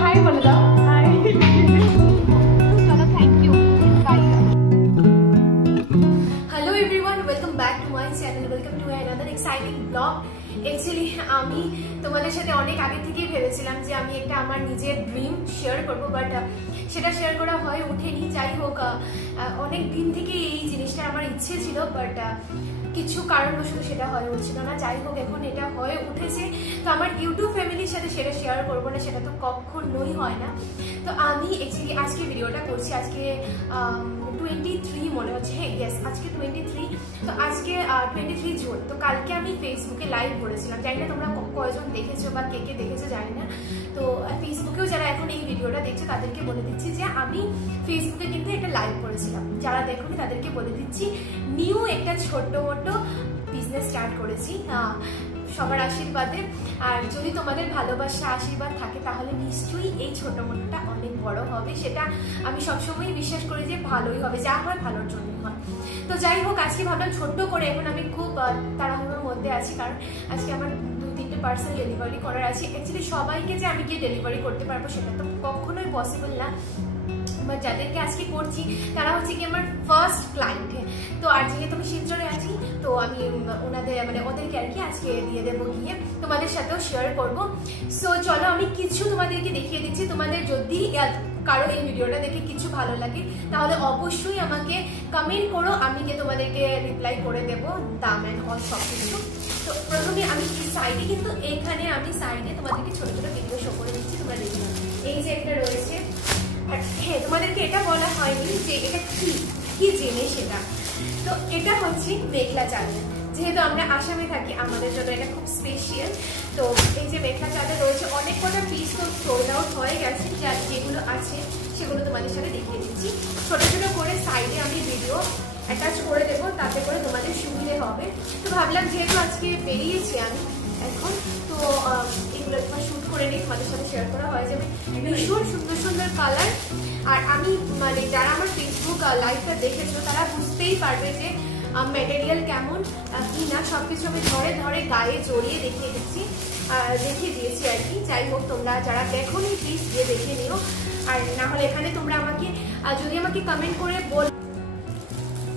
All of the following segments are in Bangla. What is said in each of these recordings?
হাই বলে দাও। হাই। চলো, thank you. Bye. Hello everyone, welcome back to my channel, welcome to another exciting blog. Actually আমি তোমাদের সাথে অনেক আগে থেকেই ভেবেছিলাম যে আমি একটা আমার নিজের ড্রিম শেয়ার করবো, বাট সেটা শেয়ার করা হয়ে ওঠেনি। যাই হোক, অনেক দিন থেকে এই জিনিসটা আমার ইচ্ছে ছিল, বাট কিছু কারণবশত সেটা হয়ে উঠছিল না। যাই হোক, এখন এটা হয়ে উঠেছে। তো আমার ইউটিউব ফ্যামিলির সাথে সেটা শেয়ার করবো না, সেটা তো কখনোই হয় না। তো আমি অ্যাকচুয়ালি আজকে ভিডিওটা করছি। আজকে 23 মনে হচ্ছে, হ্যাঁ ইয়েস, আজকে 23। তো আজকে 23 জুন। তো কালকে আমি ফেসবুকে লাইভ করেছিলাম, জানি না তোমরা কয়জন দেখেছো বা কে কে দেখেছো জানি না। তো ফেসবুকেও যারা এখন এই ভিডিওটা দেখছে তাদেরকে বলে দিচ্ছি যে আমি ফেসবুকে কিন্তু একটা লাইভ করেছিলাম। যারা দেখোনি তাদেরকে বলে দিচ্ছি, নিউ একটা ছোট্ট মোটো বিজনেস স্টার্ট করেছি সবার আশীর্বাদে। আর যদি তোমাদের ভালোবাসা আশীর্বাদ থাকে তাহলে নিশ্চয়ই এই ছোট মোটোটা অনেক বড় হবে। সেটা আমি সবসময় বিশ্বাস করি যে ভালোই হবে, যা হয় ভালোর জন্যই হয়। তো যাই হোক, আজকে ভাবলাম ছোট্ট করে, এখন আমি খুব তাড়াহুড়োর মধ্যে আছি, কারণ আজকে আমার 2-3টে পার্সেল ডেলিভারি করার আছে। অ্যাকচুয়ালি সবাইকে যে আমি গিয়ে ডেলিভারি করতে পারবো সেটা তো কখনোই পসিবল না। যাদেরকে আজকে করছি তারা হচ্ছে কি আমার ফার্স্ট ক্লায়েন্ট। তো আর যেহেতু আমি শিলচরে আছি, তো আমি ওনাদের ওদেরকে আর কি আজকে দিয়ে দেবো, গিয়ে তোমাদের সাথেও শেয়ার করবো। সো চলো, আমি কিছু তোমাদেরকে দেখিয়ে দিচ্ছি। তোমাদের যদি কারো এই ভিডিওটা দেখে কিছু ভালো লাগে তাহলে অবশ্যই আমাকে কমেন্ট করো, আমি গিয়ে তোমাদেরকে রিপ্লাই করে দেবো, দাম অ্যান্ড অল সব কিছু। তো প্রথমে আমি সাইডে, কিন্তু এইখানে আমি সাইডে তোমাদেরকে ছোটো ছোটো ভিডিও শো করে দিচ্ছি, তোমরা দেখে নাও। এই যে একটা রয়েছে, আর হ্যাঁ তোমাদেরকে এটা বলা হয়নি যে এটা কি জিনিস। এটা তো এটা হচ্ছে মেঘলা চাদর। যেহেতু আমরা আসামে থাকি, আমাদের জন্য এটা খুব স্পেশাল। তো এই যে মেঘলা চাদর রয়েছে, অনেক কটা পিস তো সোল্ড আউট হয়ে গেছে, যেগুলো আছে সেগুলো তোমাদের সাথে দেখিয়ে দিচ্ছি। ছোটো ছোটো করে সাইডে আমি ভিডিও অ্যাটাচ করে দেবো, তাতে করে তোমাদের সুবিধে হবে। তো ভাবলাম যেহেতু আজকে বেরিয়েছি আমি এখন, তো এগুলো তোমার শ্যুট করে নিই, তোমাদের সাথে শেয়ার করা হয়ে যাবে। ভীষণ সুন্দর সুন্দর কালার। আর আমি যারা আমার ফেসবুক লাইভটা দেখেছো তারা বুঝতেই পারবে যে ম্যাটেরিয়াল কেমন কি না, সবকিছু আমি ধরে ধরে গায়ে জড়িয়ে দেখিয়ে দিয়েছি আর কি। যাই হোক, তোমরা যারা দেখোনি প্লিজ গিয়ে দেখে নিও। আর না হলে এখানে তোমরা আমাকে যদি আমাকে কমেন্ট করে বল।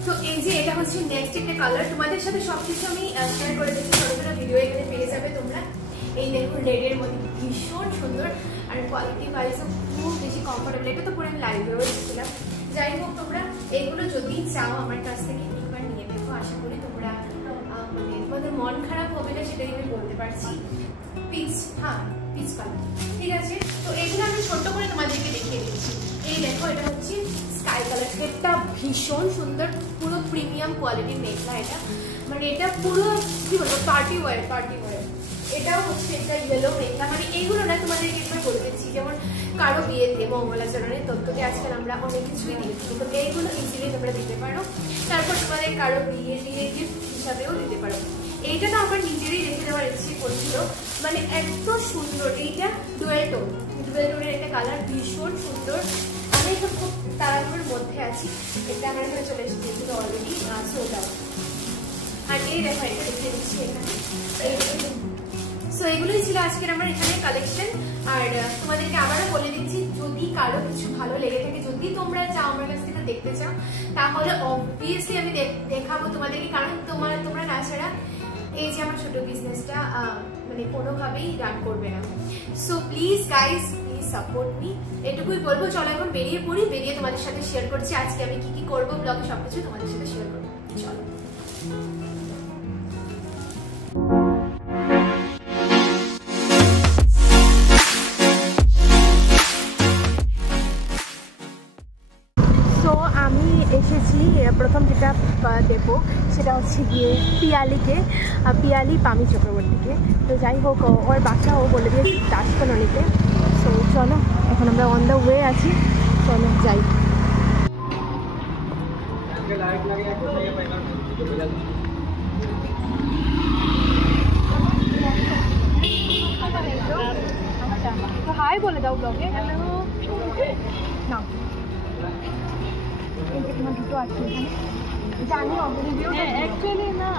তো এই যে এটা হচ্ছে নেক্সট একটা কালার, তোমাদের সাথে সবকিছু আমি শেয়ার করে দিচ্ছি, ছোটো ছোটো ভিডিও এখানে পেয়ে যাবে তোমরা। এই দেখুন, রেডের মধ্যে ভীষণ সুন্দর, আর কোয়ালিটি ওয়াইজও খুব বেশি কমফোর্টেবল। এটা তো পুরো আমি লাইভেও এসেছিলাম। যাই হোক, তোমরা এইগুলো যদি চাও আমার কাছ থেকে একবার নিয়ে দেখো, আশা করি তোমরা তোমাদের মন খারাপ হবে না, সেটাই আমি বলতে পারছি। পিচ, হ্যাঁ পিচ কালার, ঠিক আছে। তো এইগুলো আমি ছোট্ট করে তোমাদেরকে দেখিয়ে দিচ্ছি। এই দেখো, এটা হচ্ছে স্কাই কালার। এটা ভীষণ সুন্দর, পুরো প্রিমিয়াম কোয়ালিটির মেঘলা। এটা এটা পুরো কি বলবো, পার্টি ওয়ার। এটাও হচ্ছে একটা ইয়েলো মেঘলা। এইগুলো না তোমাদেরকে একবার বলে দিচ্ছি, যেমন কারো বিয়েতে, মঙ্গলাচরণের তত্ত্বকে আজকাল আমরা অনেক কিছুই দিয়েছি, তো এইগুলো ইজিলি তোমরা দিতে পারো। তারপর তোমাদের কারো বিয়ে গিফট হিসাবেও দিতে পারো। এইটা তো আমার নিজেরই রেখে দেওয়ার ইচ্ছে করছিল, এত সুন্দর। এইটা ডুয়েল টোনের একটা কালার, ভীষণ সুন্দর। আমি এখন খুব তাড়াহুড়োর মধ্যে আছি, এটা আমার এখানে চলে এসেছে, কিন্তু অলরেডি সোল্ড আউট। আর এই দেখো, এটা দেখিয়ে দিচ্ছি এখানে। সো এগুলোই ছিল আজকের আমার এখানে কালেকশন। আর তোমাদেরকে আবারও বলে দিচ্ছি, যদি কারো কিছু ভালো লেগে থাকে, যদি তোমরা চাও আমার কাছ থেকে দেখতে চাও, তাহলে অবভিয়াসলি আমি দেখাবো তোমাদেরকে, কারণ তোমরা না ছাড়া এই যে আমার ছোট বিজনেসটা কোনোভাবেই রান করবে না। So please guys, please support me, এটুকুই বলবো। চলো এখন বেরিয়ে পড়ি, বেরিয়ে তোমাদের সাথে শেয়ার করছি আজকে আমি কি করবো, ব্লগে সবকিছু তোমাদের সাথে শেয়ার করবো। চলো। আমি এসেছি, প্রথম যেটা দেবো সেটা হচ্ছে গিয়ে পিয়ালি পামি চক্রবর্তীকে। তো যাই হোক, ওর বাসা ও বলে দিয়েছি দাসকননিতে। সো চলো, এখন আমরা অন দ্য ওয়ে আছি, চলো যাই। তো হাই বলে দাও ব্লগে। হ্যালো না, তোমার দুটো আছে এখানে, জানি অ্যাকচুয়ালি না,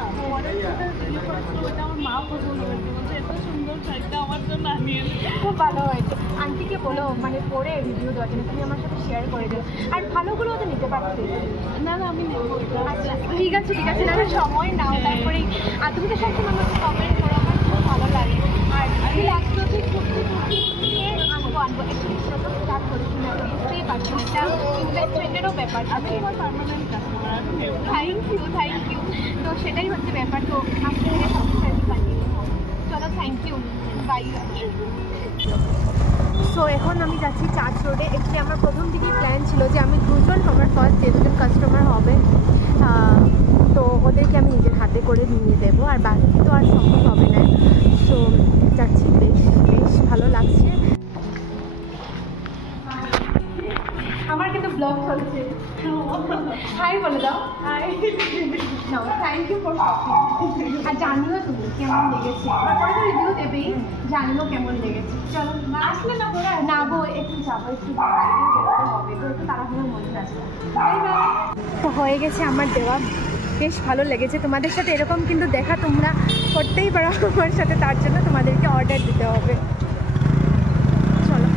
ওটা আমার মা পছন্দ করছে, এত সুন্দর শাড়িটা আমার জন্য আনিয়ে খুব ভালো হয়েছে। আন্টিকে বলো করে রিভিউ দেওয়ার জন্য, তুমি আমার সাথে শেয়ার করে দিও। আর ভালোগুলো তো নিতে পারছি। না না আমি নেবো। আচ্ছা ঠিক আছে ঠিক আছে, না সময় নাও তারপরে। আর তুমি তো সবসময় আমাকে কমেন্ট করো, আমার খুব ভালো লাগে। আর লাস্ট ঠিক নিয়ে আনবো একটু ছোটো স্টার্ট করেছি না, বুঝতেই পারছো একটা ইনভেস্টমেন্টেরও ব্যাপার আছে। আমার পার্মানেন্ট কাস্টমার, আমি নেবো। Thank you. তো সেটাই হচ্ছে ব্যাপার। তো আজকে সবসময় কন্টিনিউ হোক। চলো থ্যাংক ইউ, বাই। সো এখন আমি যাচ্ছি চার্চ রোডে। অ্যাকচুয়ালি আমার প্রথম দিকেই প্ল্যান ছিল যে আমি দুজন আমার ফার্স্ট যে দুজন কাস্টমার হবে তো ওদেরকে আমি নিজের হাতে করে নিয়ে দেবো, আর বাকি তো আর সম্ভব হবে না। সো যাচ্ছি, বেশ বেশ ভালো লাগছে। আমার কিন্তু ব্লগ চলছে। হাই বলে দাও। হাই। থ্যাংক ইউ ফর আর জানিও তুমি কেমন লেগেছে। আমার পরে তো রিভিউ দেবেই, জানিও কেমন লেগেছে। চলো আসলে না পরে না গো, একটু যাবো, একটু বাইরে বেরোতে হবে, তো একটু তাড়াহুড়োর মধ্যে আছে। Bye bye. তো হয়ে গেছে আমার দেওয়া, বেশ ভালো লেগেছে। তোমাদের সাথে এরকম কিন্তু দেখা তোমরা করতেই পারো আমার সাথে, তার জন্য তোমাদেরকে অর্ডার দিতে হবে। চলো।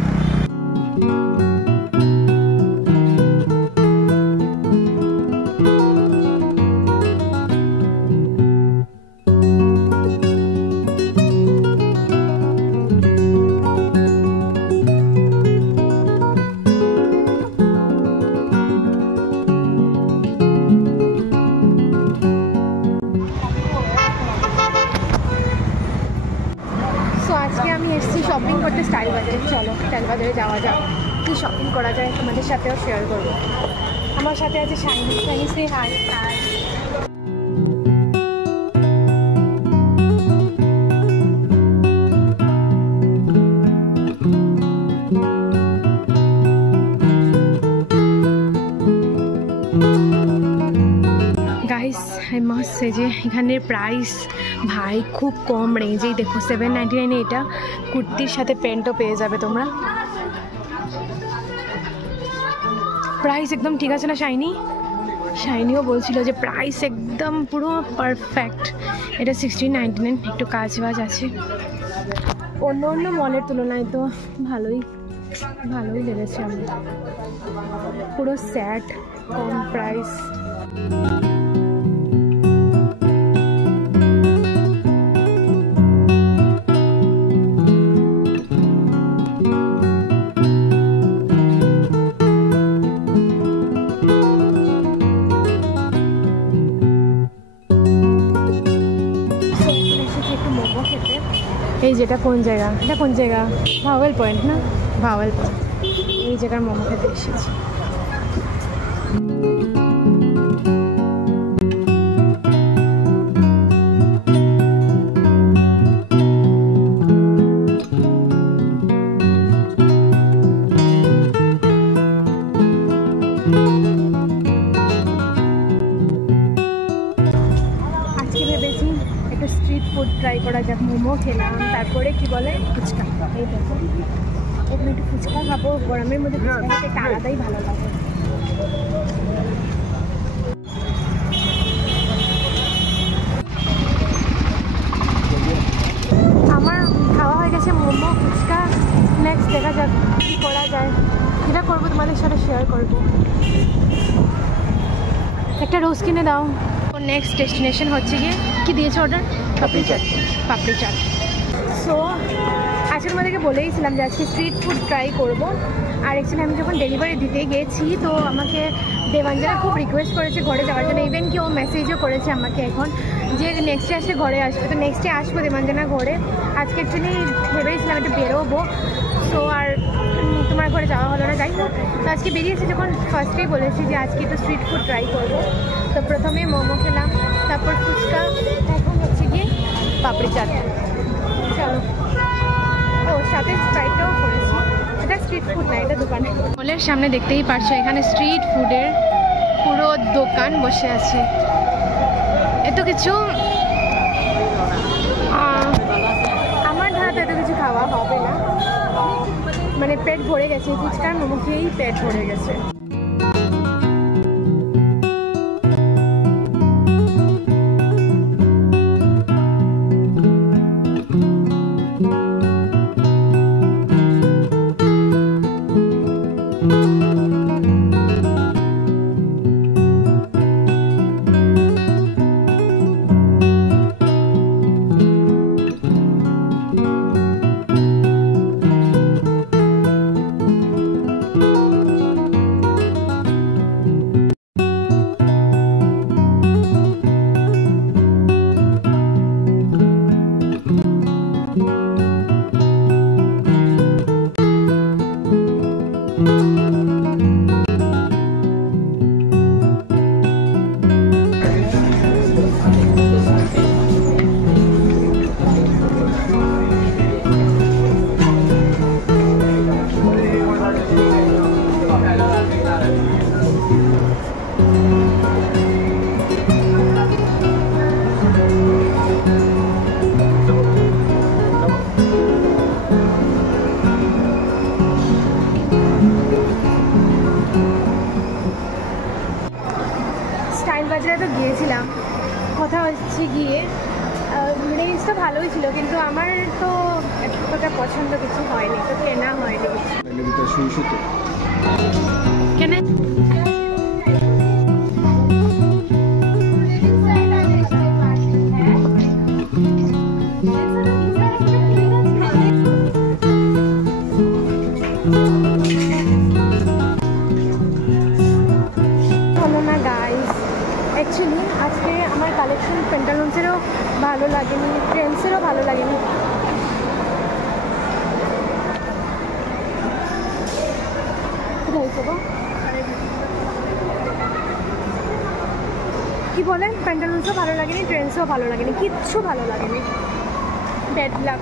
শপিং করতে স্টাইল বাজারে, চলো স্টাইল বাজারে যাওয়া যাক, কী শপিং করা যায় তোমাদের সাথেও শেয়ার করবো। আমার সাথে আছে Shiny. Shiny say hi. Hi. Guys I must say যে এখানের প্রাইস ভাই খুব কম রেঞ্জেই। দেখো 799 এটা কুর্তির সাথে প্যান্টও পেয়ে যাবে তোমরা। প্রাইস একদম ঠিক আছে না শাইনি? শাইনিও বলছিল যে প্রাইস একদম পুরো পারফেক্ট। এটা 1699, একটু কাজ বাজ আছে। অন্য অন্য মলের তুলনায় তো ভালোই লেগেছে আমার, পুরো সেট, কম প্রাইস। এই যেটা কোন জায়গা, এটা কোন জায়গা? ভাওয়েল পয়েন্ট না? ভাওয়েল পয়েন্ট, এই জায়গার মোমো খেতে এসেছি। আজকে ভেবেছি একটা স্ট্রিট ফুড ট্রাই করা যাক। মোমো খেলাম, তারপরে কি বলে ফুচকা। এই দেখো এখানে একটু ফুচকা খাবো, গরমের মধ্যে ফুচকা খেতে একটা আলাদাই ভালো লাগে। আমার খাওয়া হয়ে গেছে মোমো, ফুচকা। নেক্সট দেখা যাক কী করা যায়, যেটা করবো তোমাদের সাথে শেয়ার করবো। একটা রোজ কিনে দাও। নেক্সট ডেস্টিনেশন হচ্ছে গিয়ে, কি দিয়েছে অর্ডার? পাপড়ি চাট। পাপড়ি চাট। সো আজকে তোমাদেরকে বলেইছিলাম যে আজকে স্ট্রিট ফুড ট্রাই করবো। আর অ্যাকচুয়ালি আমি যখন ডেলিভারি দিতে গেছি তো আমাকে দেবাঞ্জনা খুব রিকোয়েস্ট করেছে ঘরে যাওয়ার জন্য। ইভেন কি ও মেসেজও করেছে আমাকে এখন যে নেক্সটে আসলে ঘরে আসবে। তো নেক্সটে আসবো দেবাঞ্জনা ঘরে। আজকে অ্যাকচুয়ালি ভেবেছিলাম একটু বেরোবো, তো আর তোমার ঘরে যাওয়া হলো না। যাই হোক, তো আজকে বেরিয়েছি যখন ফার্স্টেই বলেছি যে আজকে একটু স্ট্রিট ফুড ট্রাই করবো। তো প্রথমে মোমো খেলাম, তারপর ফুচকা, এখন হচ্ছে গিয়ে পাপড়ি চাট। চলো। ও সাথে স্প্রাইটটাও করেছি। এটা স্ট্রিট ফুড না, এটা দোকানে। মলের সামনে দেখতেই পারছো এখানে স্ট্রিট ফুডের পুরো দোকান বসে আছে। এত কিছু আমার ধারাতে এত কিছু খাওয়া হবে না, মানে পেট ভরে গেছে। ফুচকার মোমো খেয়েই পেট ভরে গেছে। স্টাইল বাজারে তো গিয়েছিলাম, কথা হচ্ছে গিয়ে রেঞ্জটা ভালোই ছিল, কিন্তু আমার তো এতটা পছন্দ কিছু হয়নি, তো কেনা হয়নি কেন। অ্যাকচুয়ালি আজকে আমার কালেকশন প্যান্টালুন্সেরও ভালো লাগেনি, ট্রেন্ডসেরও ভালো লাগেনি। কি বলেন, প্যান্টালুন্সও ভালো লাগেনি, ট্রেন্ডসও ভালো লাগেনি, কিচ্ছু ভালো লাগেনি। Bad luck.